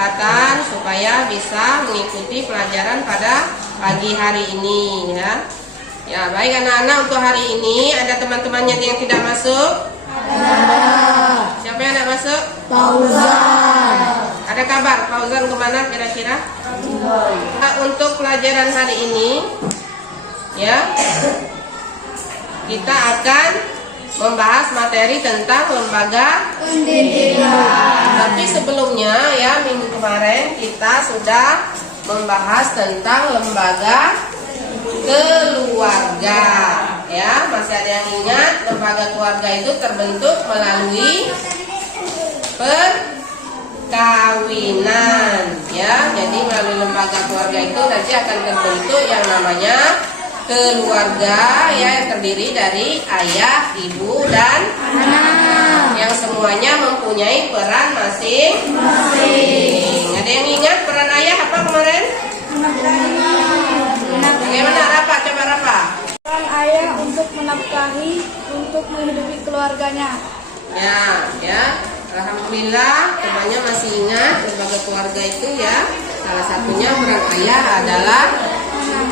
kesehatan supaya bisa mengikuti pelajaran pada pagi hari ini ya. Ya, baik anak-anak, untuk hari ini ada teman-temannya yang tidak masuk? Ada. Siapa yang tidak masuk? Fauzan. Ada kabar Fauzan kemana kira-kira? Nah, untuk pelajaran hari ini ya, kita akan membahas materi tentang lembaga Pendidikan. Tapi sebelumnya ya, minggu kemarin kita sudah membahas tentang lembaga keluarga ya. Masih ada yang ingat lembaga keluarga itu terbentuk melalui perkawinan ya. Jadi melalui lembaga keluarga itu nanti akan terbentuk yang namanya keluarga ya, yang terdiri dari ayah, ibu, dan Anak. yang semuanya mempunyai peran masing-masing. Ada yang ingat peran ayah apa kemarin? Bagaimana Rafa? Coba Rafa. Peran ayah untuk menafkahi, untuk menghidupi keluarganya. Ya, ya. Alhamdulillah, temannya masih ingat lembaga keluarga itu ya. Salah satunya peran ayah adalah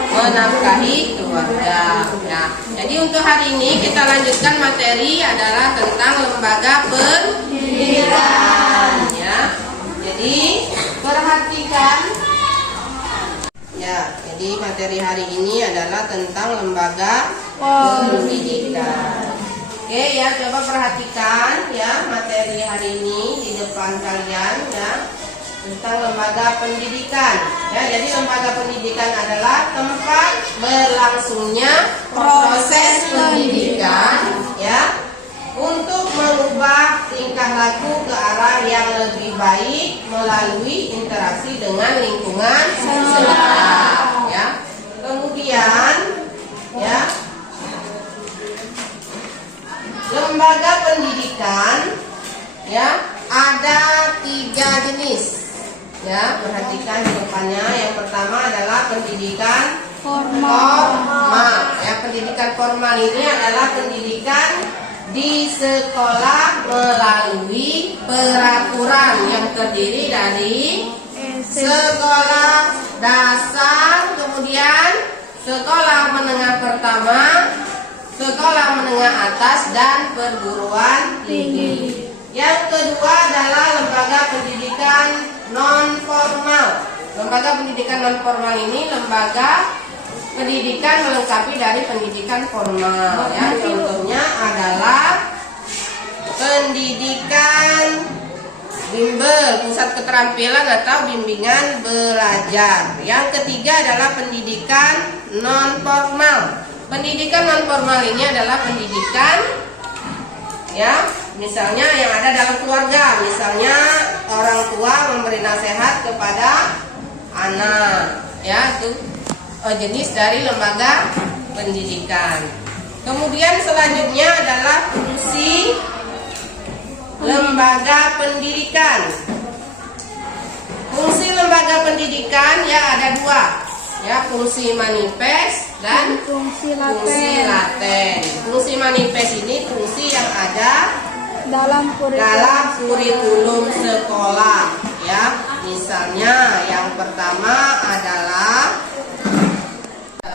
menafkahi keluarga. Nah, jadi untuk hari ini kita lanjutkan materi adalah tentang lembaga pendidikan ya. Jadi perhatikan ya. Jadi materi hari ini adalah tentang lembaga pendidikan. Oke ya, coba perhatikan ya materi hari ini di depan kalian ya, tentang lembaga pendidikan ya. Jadi lembaga pendidikan adalah tempat berlangsungnya proses pendidikan ya, untuk mengubah tingkah laku ke arah yang lebih baik melalui interaksi dengan lingkungan sekitar ya. Kemudian ya, lembaga pendidikan ya ada 3 jenis ya. Perhatikan di depannya. Yang pertama adalah pendidikan formal ya. Pendidikan formal ini adalah pendidikan di sekolah melalui peraturan yang terdiri dari sekolah dasar, kemudian sekolah menengah pertama, sekolah menengah atas, dan perguruan tinggi. Yang kedua adalah lembaga pendidikan non formal. Lembaga pendidikan non formal ini lembaga pendidikan melengkapi dari pendidikan formal ya. Contohnya adalah pendidikan bimbel, pusat keterampilan atau bimbingan belajar. Yang ketiga adalah pendidikan non formal. Pendidikan non formal ini adalah pendidikan ya, misalnya yang ada dalam keluarga. Misalnya orang tua memberi nasihat kepada anak ya, itu jenis dari lembaga pendidikan. Kemudian selanjutnya adalah fungsi lembaga pendidikan. Fungsi lembaga pendidikan ya ada 2 ya, fungsi manifest dan fungsi laten. Fungsi manifest ini fungsi yang ada dalam kurikulum sekolah ya. Misalnya yang pertama adalah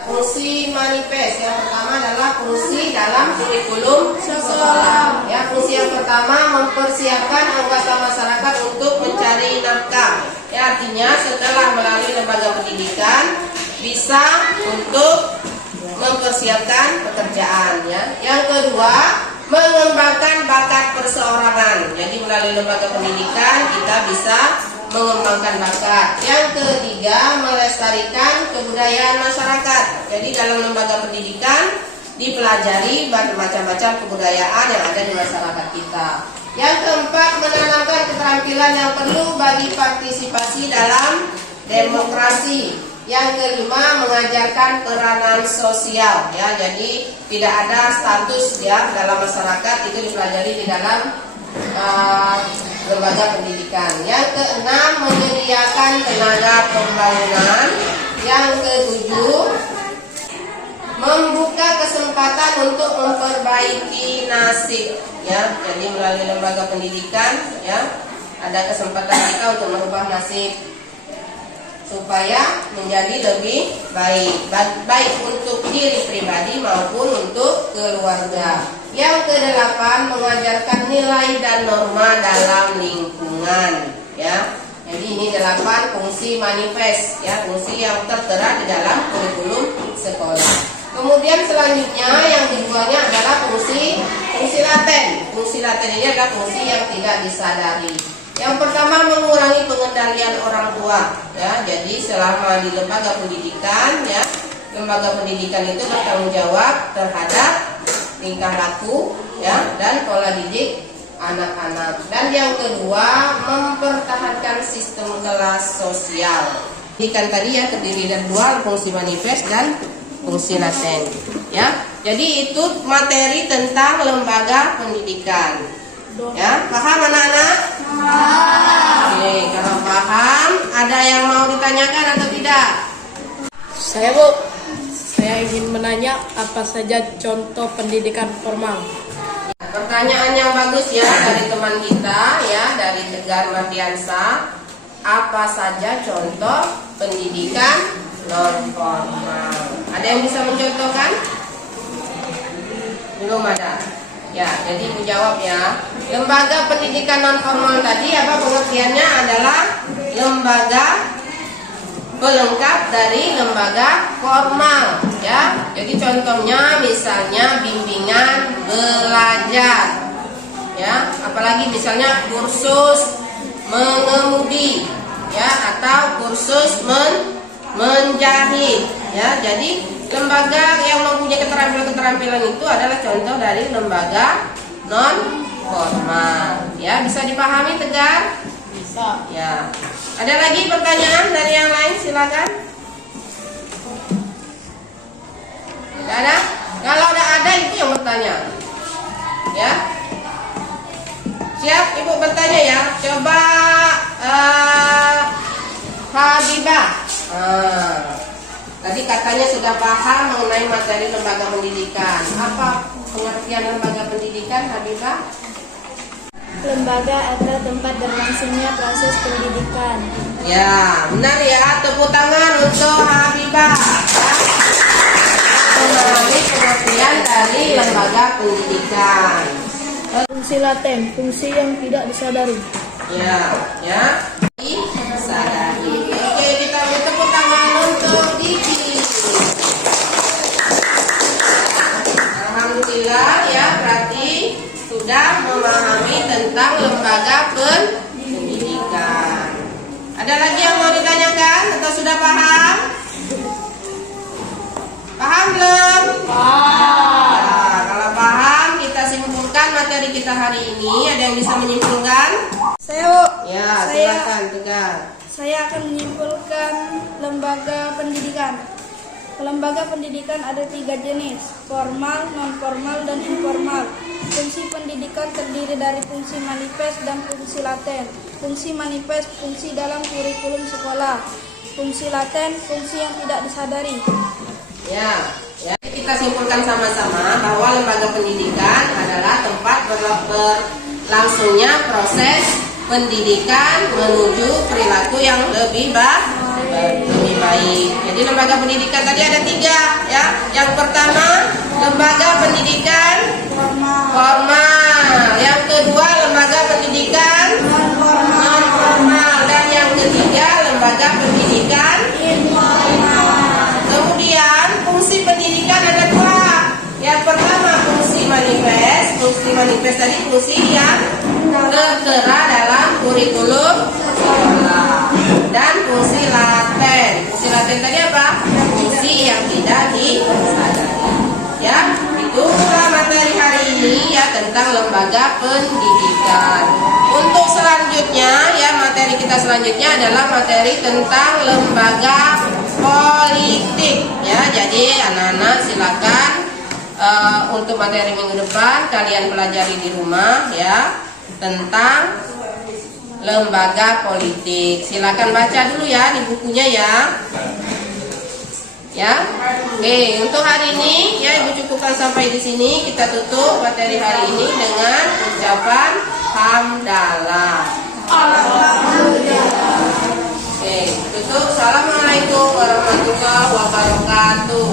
fungsi manifest. Yang pertama adalah fungsi dalam kurikulum sekolah ya. Fungsi yang pertama mempersiapkan anggota masyarakat untuk mencari nafkah ya. Artinya setelah melalui lembaga pendidikan bisa untuk mempersiapkan pekerjaan ya. Yang kedua, mengembangkan bakat perseorangan. Jadi melalui lembaga pendidikan kita bisa mengembangkan bakat. Yang ketiga, melestarikan kebudayaan masyarakat. Jadi dalam lembaga pendidikan dipelajari macam-macam kebudayaan yang ada di masyarakat kita. Yang keempat, menanamkan keterampilan yang perlu bagi partisipasi dalam demokrasi. Yang kelima, mengajarkan peranan sosial ya. Jadi tidak ada status ya dalam masyarakat, itu dipelajari di dalam lembaga pendidikan. Yang keenam, menyediakan tenaga pembangunan. Yang ketujuh, membuka kesempatan untuk memperbaiki nasib ya. Jadi melalui lembaga pendidikan ya ada kesempatan kita untuk merubah nasib supaya menjadi lebih baik, baik untuk diri pribadi maupun untuk keluarga. Yang kedelapan, mengajarkan nilai dan norma dalam lingkungan, ya. Jadi ini 8 fungsi manifest, ya, fungsi yang tertera di dalam kurikulum sekolah. Kemudian selanjutnya yang keduanya adalah fungsi laten. Fungsi laten ini adalah fungsi yang tidak disadari. Yang pertama, mengurangi pengendalian orang tua, ya. Jadi selama di lembaga pendidikan, ya, lembaga pendidikan itu bertanggung jawab terhadap tingkah laku, ya, dan pola didik anak-anak. Dan yang kedua, mempertahankan sistem kelas sosial. Pendidikan tadi ya terdiri dari 2, fungsi manifest dan fungsi laten, ya. Jadi itu materi tentang lembaga pendidikan. Ya, paham anak-anak? Oke, kalau paham, ada yang mau ditanyakan atau tidak? Saya Bu, saya ingin menanya apa saja contoh pendidikan formal. Pertanyaan yang bagus ya dari teman kita ya, dari Tegar Mardiansa. Apa saja contoh pendidikan non formal? Ada yang bisa mencontohkan? Belum ada. Ya, jadi Ibu jawab ya. Lembaga pendidikan non formal tadi apa pengertiannya adalah lembaga pelengkap dari lembaga formal, ya. Jadi contohnya misalnya bimbingan belajar, ya. Apalagi misalnya kursus mengemudi, ya, atau kursus menjahit, ya. Jadi lembaga yang mempunyai keterampilan-keterampilan itu adalah contoh dari lembaga non formal, ya. Bisa dipahami Tegar? Bisa. Ya. Ada lagi pertanyaan dari yang lain? Silakan. Tidak ada? Kalau ada itu yang bertanya. Ya. Siap Ibu bertanya ya. Coba Habibah. Tadi katanya sudah paham mengenai materi lembaga pendidikan. Apa pengertian lembaga pendidikan, Habibah? Lembaga atau tempat berlangsungnya proses pendidikan. Ya, benar ya. Tepuk tangan untuk Habibah. Ya. Memahami pengertian dari lembaga pendidikan. Fungsi laten, fungsi yang tidak disadari. Ya, ya. Disadari. Oke, kita beri tepuk tangan untuk Diki. Alhamdulillah ya, berarti sudah memahami tentang lembaga pendidikan. Ada lagi yang mau ditanyakan atau sudah paham? Paham belum? Nah, kalau paham, kita simpulkan materi kita hari ini. Ada yang bisa menyimpulkan? Saya Bu, Ya, saya silakan Tegar. saya akan menyimpulkan lembaga pendidikan. Lembaga pendidikan ada 3 jenis, formal, non-formal, dan informal. Fungsi pendidikan terdiri dari fungsi manifest dan fungsi laten. Fungsi manifest, fungsi dalam kurikulum sekolah. Fungsi laten, fungsi yang tidak disadari. Ya, kita simpulkan sama-sama bahwa lembaga pendidikan adalah tempat berlangsungnya proses pendidikan menuju perilaku yang lebih baik. Jadi lembaga pendidikan tadi ada 3 ya. Yang pertama lembaga pendidikan formal. Yang kedua lembaga pendidikan non formal. Dan yang ketiga lembaga pendidikan informal. Kemudian fungsi pendidikan ada 2. Yang pertama fungsi manifest. Fungsi manifest tadi fungsi yang tertera dalam kurikulum sekolah. Dan fungsi laten. Fungsi laten tadi apa? Fungsi yang tidak disadari. Ya, itu materi hari ini ya tentang lembaga pendidikan. Untuk selanjutnya ya, materi kita selanjutnya adalah materi tentang lembaga politik ya. Jadi anak-anak silakan untuk materi minggu depan kalian pelajari di rumah ya tentang lembaga politik. Silakan baca dulu ya di bukunya ya. Ya. Oke, untuk hari ini ya Ibu cukupkan sampai di sini. Kita tutup materi hari ini dengan ucapan hamdalah. Oke, tutup. Assalamualaikum warahmatullahi wabarakatuh.